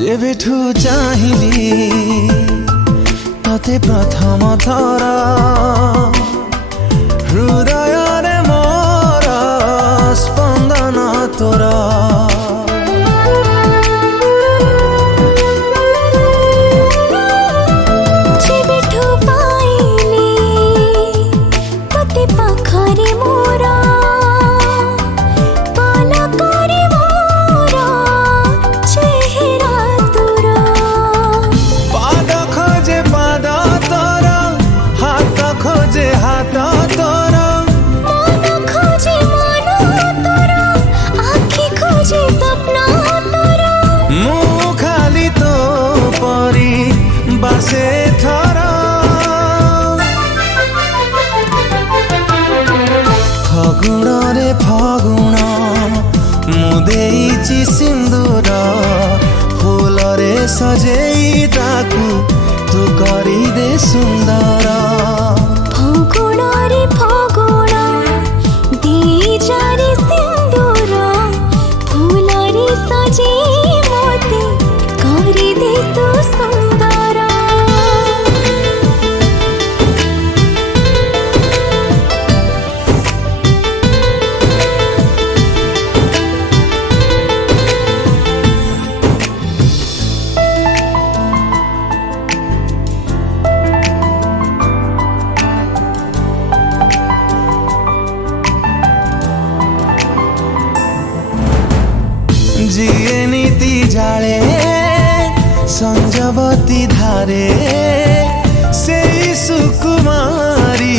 जेबेठू चाहिली तते प्रथम थर हृदय रे मोर स्पंदन तोर जेबेठू पाइली तते पाखरे मोर पलकरे मोर चेहरा तोर पाद खोजे पाद तोर हाथ खोजे हाथ तोर मन खोजे मन तोर आँखी खोजे सपना तोर मु खाली तो परी बासे थर फगुण रे फगुण मु देइछि सिंदूर फूल रे सजेई ताकू तू करी दे सुंदर फगुण रे फगुण दी जारी सिंदूर फूल रे सजे मोते करी दे तू सुंदर जिए नीति जाले संजवती धारे से सुकुमारी